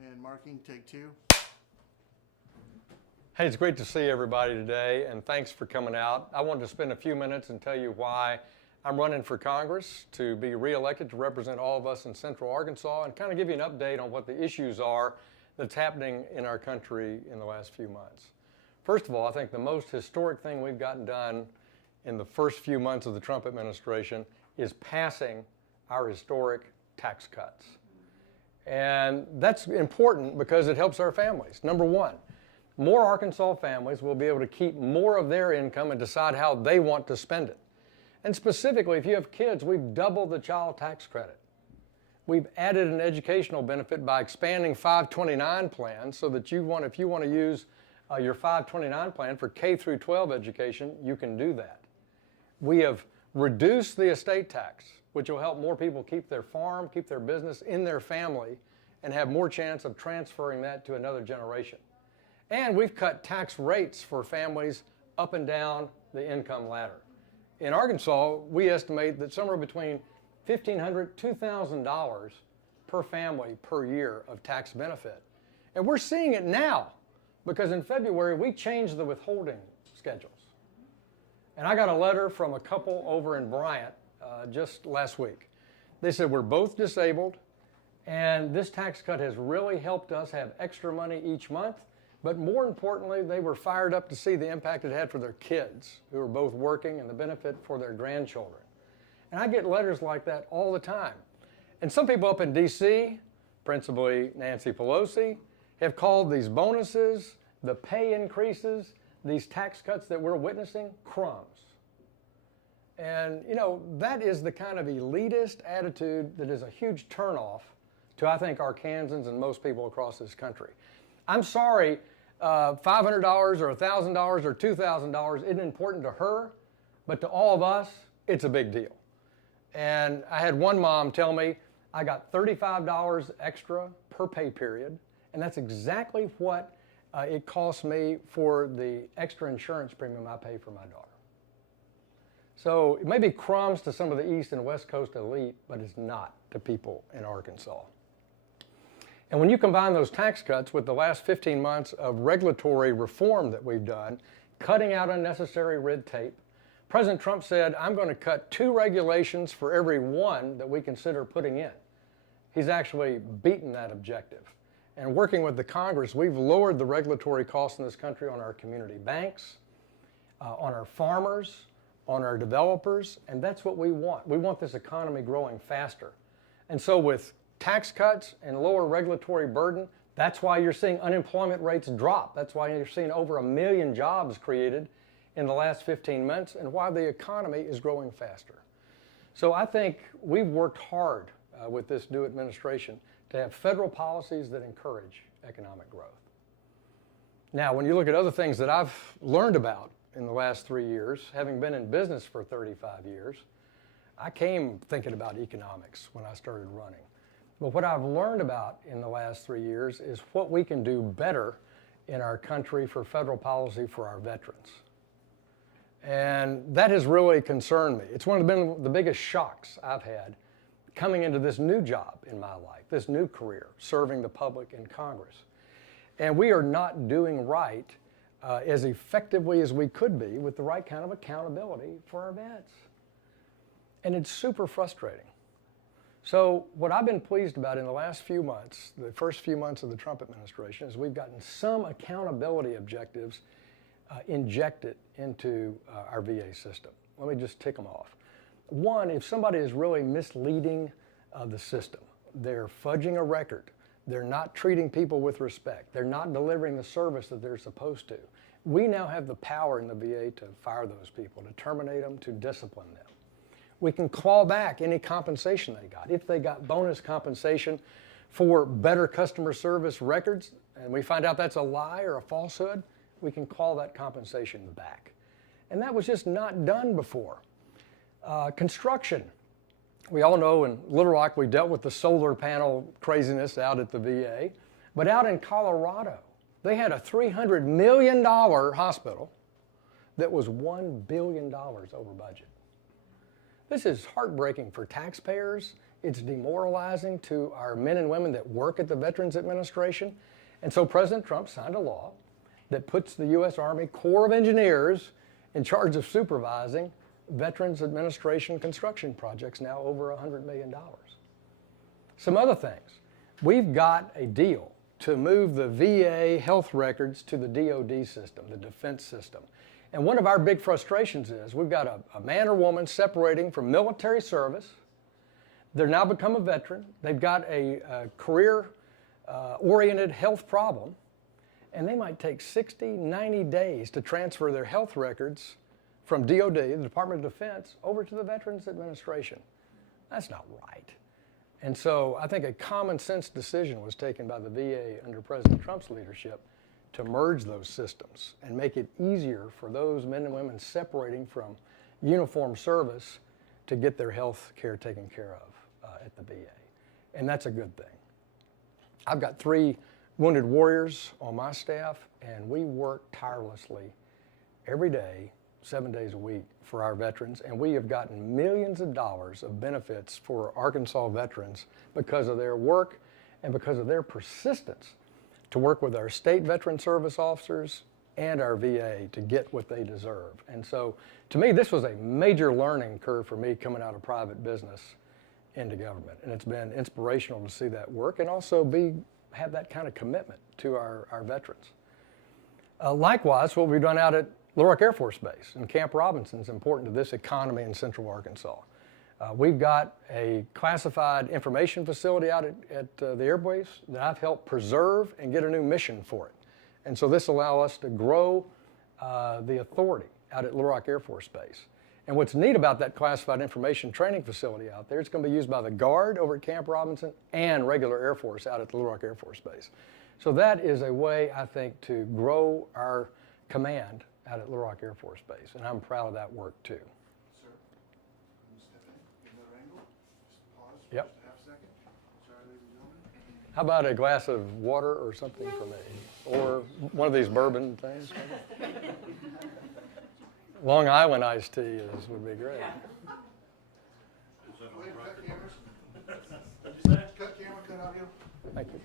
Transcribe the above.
And marking, take two. Hey, it's great to see everybody today, and thanks for coming out. I wanted to spend a few minutes and tell you why I'm running for Congress to be reelected to represent all of us in Central Arkansas and kind of give you an update on what the issues are that's happening in our country in the last few months. First of all, I think the most historic thing we've gotten done in the first few months of the Trump administration is passing our historic tax cuts. And that's important because it helps our families. Number one, more Arkansas families will be able to keep more of their income and decide how they want to spend it. And specifically, if you have kids, we've doubled the child tax credit. We've added an educational benefit by expanding 529 plans so that if you want to use your 529 plan for K through 12 education, you can do that. We have reduced the estate tax, which will help more people keep their farm, keep their business in their family, and have more chance of transferring that to another generation. And we've cut tax rates for families up and down the income ladder. In Arkansas, we estimate that somewhere between $1,500, $2,000 per family per year of tax benefit. And we're seeing it now because in February, we changed the withholding schedules. And I got a letter from a couple over in Bryant just last week. They said, we're both disabled, and this tax cut has really helped us have extra money each month. But more importantly, they were fired up to see the impact it had for their kids who are both working and the benefit for their grandchildren. And I get letters like that all the time. And some people up in D.C., principally Nancy Pelosi, have called these bonuses, the pay increases, these tax cuts that we're witnessing, crumbs. And, you know, that is the kind of elitist attitude that is a huge turnoff to, I think, Arkansans and most people across this country. I'm sorry, $500 or $1,000 or $2,000 isn't important to her, but to all of us, it's a big deal. And I had one mom tell me, I got $35 extra per pay period, and that's exactly what it costs me for the extra insurance premium I pay for my daughter. So it may be crumbs to some of the East and West Coast elite, but it's not to people in Arkansas. And when you combine those tax cuts with the last 15 months of regulatory reform that we've done, cutting out unnecessary red tape, President Trump said, I'm going to cut 2 regulations for every one that we consider putting in. He's actually beaten that objective. And working with the Congress, we've lowered the regulatory costs in this country on our community banks, on our farmers, on our developers, and that's what we want. We want this economy growing faster. And so with tax cuts and lower regulatory burden, that's why you're seeing unemployment rates drop. That's why you're seeing over 1 million jobs created in the last 15 months and why the economy is growing faster. So I think we've worked hard with this new administration to have federal policies that encourage economic growth. Now, when you look at other things that I've learned about in the last 3 years, having been in business for 35 years, I came thinking about economics when I started running. But what I've learned about in the last 3 years is what we can do better in our country for federal policy for our veterans. And that has really concerned me. It's one of the biggest shocks I've had coming into this new job in my life, this new career, serving the public in Congress. And we are not doing right as effectively as we could be with the right kind of accountability for our vets. And it's super frustrating. So what I've been pleased about in the last few months, the first few months of the Trump administration, is we've gotten some accountability objectives injected into our VA system. Let me just tick them off. One, if somebody is really misleading the system, they're fudging a record, they're not treating people with respect, they're not delivering the service that they're supposed to, we now have the power in the VA to fire those people, to terminate them, to discipline them. We can claw back any compensation they got. If they got bonus compensation for better customer service records, and we find out that's a lie or a falsehood, we can call that compensation back. And that was just not done before. Construction. We all know in Little Rock we dealt with the solar panel craziness out at the VA, but out in Colorado, they had a $300 million hospital that was $1 billion over budget. This is heartbreaking for taxpayers. It's demoralizing to our men and women that work at the Veterans Administration. And so President Trump signed a law that puts the U.S. Army Corps of Engineers in charge of supervising Veterans Administration construction projects now over $100 million. Some other things. We've got a deal to move the VA health records to the DoD system, the defense system. And one of our big frustrations is we've got a man or woman separating from military service. They're now become a veteran. They've got a career-oriented health problem, and they might take 60, 90 days to transfer their health records from DoD, the Department of Defense, over to the Veterans Administration. That's not right. And so I think a common sense decision was taken by the VA under President Trump's leadership to merge those systems and make it easier for those men and women separating from uniformed service to get their health care taken care of at the VA. And that's a good thing. I've got 3 wounded warriors on my staff, and we work tirelessly every day, 7 days a week for our veterans, and we have gotten millions of dollars of benefits for Arkansas veterans because of their work and because of their persistence to work with our state veteran service officers and our VA to get what they deserve. And so, to me, this was a major learning curve for me coming out of private business into government. And it's been inspirational to see that work and also have that kind of commitment to our veterans. Likewise, what we've done out at Little Rock Air Force Base and Camp Robinson is important to this economy in Central Arkansas. We've got a classified information facility out at the Air Base that I've helped preserve and get a new mission for it. And so this allows us to grow the authority out at Little Rock Air Force Base. And what's neat about that classified information training facility out there, it's going to be used by the Guard over at Camp Robinson and regular Air Force out at the Little Rock Air Force Base. So that is a way, I think, to grow our command out at Little Rock Air Force Base. And I'm proud of that work, too. Sir, can you step in another angle? Just pause for Yep. just a half second. Sorry, ladies and gentlemen. How about a glass of water or something for me? Or one of these bourbon things? Long Island iced tea would be great. Wait, cut cameras. Cut camera, cut audio. Thank you.